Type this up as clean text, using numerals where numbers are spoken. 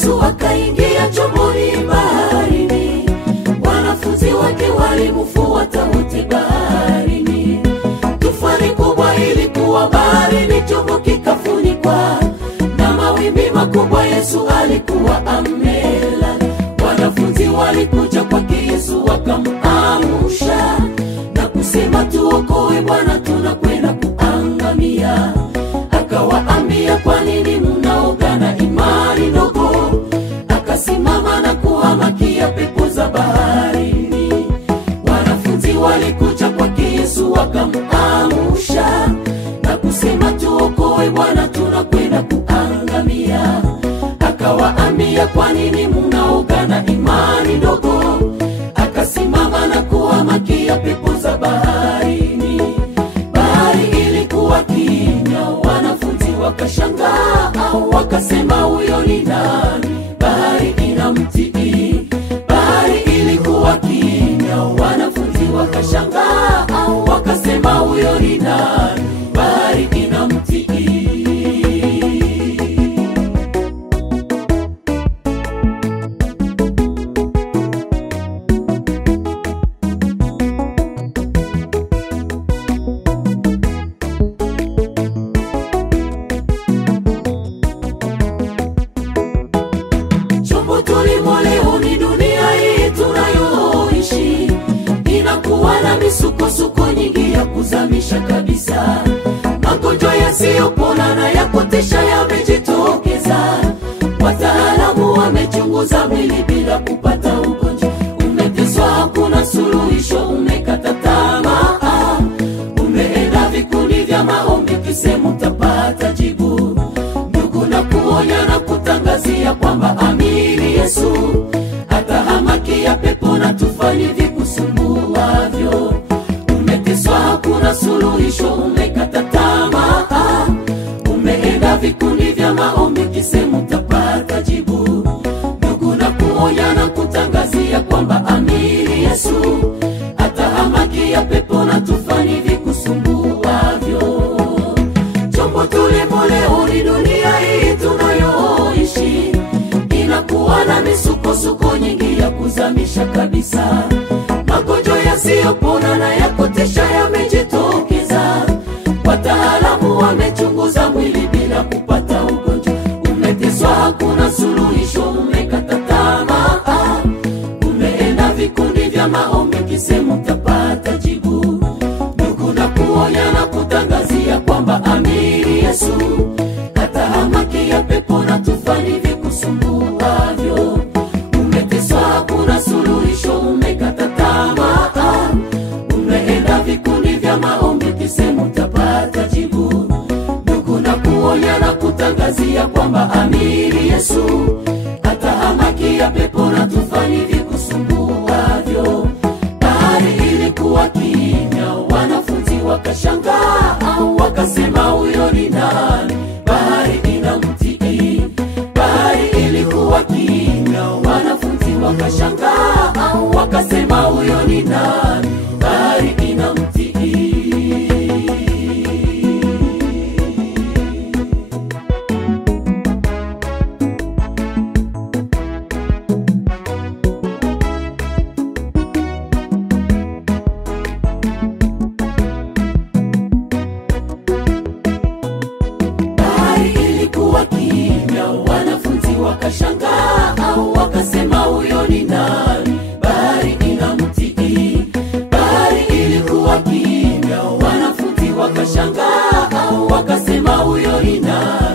Yesu akaingia chomboni baharini, wanafunzi wake walimfuata wote baharini. Tufani kubwa ilikuwa baharini, chombo kikafunikwa na mawimbi makubwa. Yesu alikuwa amelala. Wanafunzi walikuja kwake Yesu wakamuamsha na kusema, tuokoe Bwana, tunakwenda kuangamia. Akawaambia, kwa nini mnaoga na imani ndogo? Akasimama na kuhamakia pepo za baharini. Wanafunzi walikuja kwake Yesu wakamuamsha na kusema, tuokoe Bwana, tunakwenda kuangamia. Akawaambia, kwa nini mnaoga na imani ndogo? Akasimama na kuhamakia pepo za baharini. Bahari ilikuwa kimya, wanafunzi wakashangaa, wakasema, huyo ni nani? Bahari inamtii. Bahari ilikuwa kimya, wanafunzi wakashangaa, wakasema, huyo ni nani? Bahari inamtii. Tulimo leo ni dunia hii tunayoishi, inakuwa na misukosuko nyingi ya kuzamisha kabisa. Magonjwa yasiyopona na ya kutesha yamejitokeza. Wataalamu wamechunguza mwili bila kupata ugonjwa. Umeteswa, hakuna suluhisho, umekata tamaa, umeenda vikundi vya maombi kisema utapata jibu. Ndugu, na kuonya na kutangazia kwamba amini Yesu atahamakia pepo na tufani vikusumbuavyo. Umeteswa, hakuna suluhisho, umekata tamaa, umeenda vikundi vya maombi kisema utapata jibu. Ndugu, na kuonya na kutangazia kwamba amini Yesu atahamakia pepo na tufani vikusumbuavyo. Chombo tulimo leo ni dunia hii tunayoishi, inakuwa na misukosuko nyingi ya kuzamisha kabisa. Magonjwa yasiyopona na ya kutesha yamejitokeza. Wataalamu wamechunguza mwili bila kupata ugonjwa. Umeteswa, hakuna suluhisho, umekata tamaa, umeenda vikundi vya maombi kisema utapata jibu. Ndugu, na kuonya na kutangazia kwamba amini Yesu atahamakia pepo na tufani vikusumbuavyo. Umeteswa, hakuna suluhisho, umekata tamaa, umeenda vikundi vya maombi kisema utapata jibu. Ndugu, na kuonya na kutangazia kwamba amini Yesu atahamakia pepo na tufani vikusumbuavyo. Bahari ilikuwa kimya, wanafunzi wakashangaa, wakasema, huyo ni nani? Bahari inamtii. Bahari ilikuwa kimya, wanafunzi wakashangaa, wakasema, huyo ni nani? Bahari inamtii. Wanafunzi wakashangaa, wakasema, huyo ni nani? Bahari inamtii. Bahari ilikuwa kimya, wanafunzi wakashangaa, wakasema, huyo ni nani?